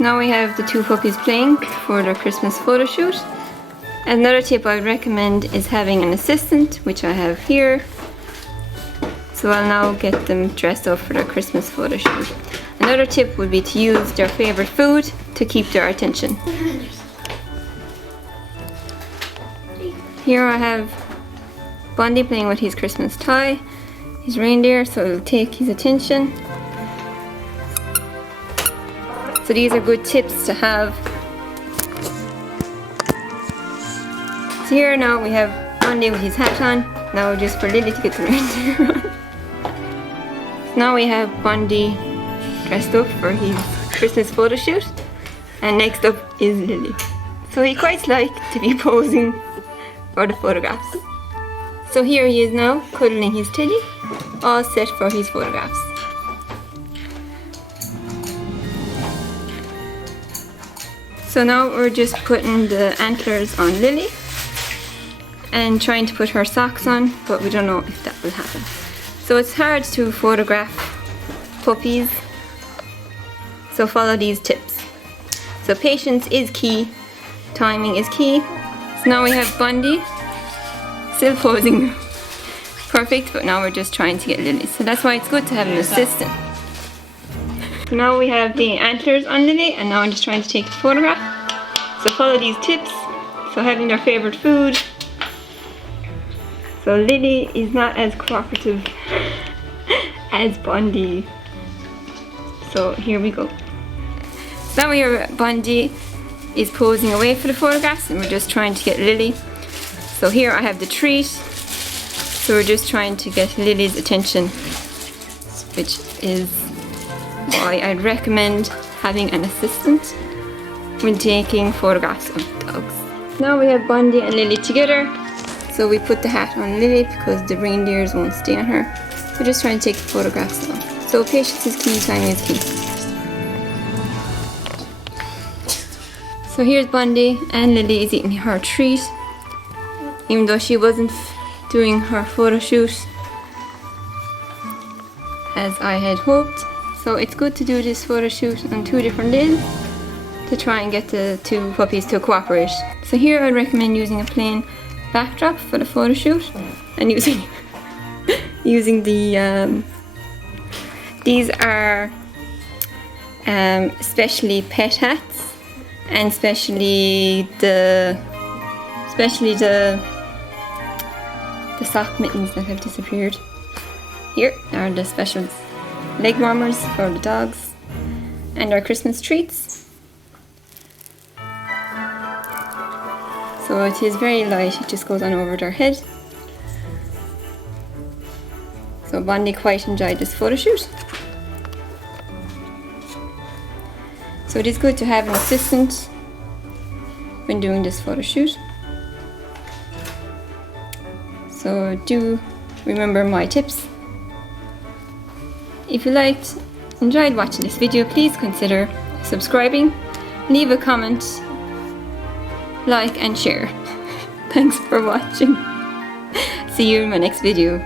Now we have the two puppies playing for their Christmas photo shoot. Another tip I would recommend is having an assistant, which I have here. So I'll now get them dressed up for their Christmas photo shoot. Another tip would be to use their favorite food to keep their attention. Here I have Bondi playing with his Christmas toy, his reindeer, so it'll take his attention. So these are good tips to have. So here now we have Bondi with his hat on, now just for Lily to get the reindeer on. Now we have Bondi dressed up for his Christmas photo shoot, and next up is Lily. So he quite likes to be posing for the photographs. So here he is now, cuddling his teddy, all set for his photographs. So now we're just putting the antlers on Lily and trying to put her socks on, but we don't know if that will happen. So it's hard to photograph puppies, so follow these tips. So patience is key, timing is key. So now we have Bondi still posing perfect, but now we're just trying to get Lily. So that's why it's good to have an assistant. So now we have the antlers on Lily, and now I'm just trying to take a photograph. So follow these tips. So having their favorite food. So Lily is not as cooperative as Bondi. So here we go. So now we have Bondi is posing away for the photographs, and we're just trying to get Lily. So here I have the treat. So we're just trying to get Lily's attention, which is why I'd recommend having an assistant when taking photographs of dogs. Now we have Bondi and Lily together. So we put the hat on Lily because the reindeers won't stay on her. So just trying to take the photographs now. So patience is key, timing is key. So here's Bondi, and Lily is eating her treat, even though she wasn't doing her photo shoot as I had hoped. So it's good to do this photo shoot on 2 different days to try and get the 2 puppies to cooperate. So here I'd recommend using a plain backdrop for the photo shoot, and using the these are especially pet hats, and especially the sock mittens that have disappeared. Here are the special leg warmers for the dogs, and our Christmas treats. So it is very light, it just goes on over their head. So Bondi quite enjoyed this photo shoot. So it is good to have an assistant when doing this photo shoot. So do remember my tips. If you enjoyed watching this video, please consider subscribing, leave a comment, like and share. Thanks for watching. See you in my next video.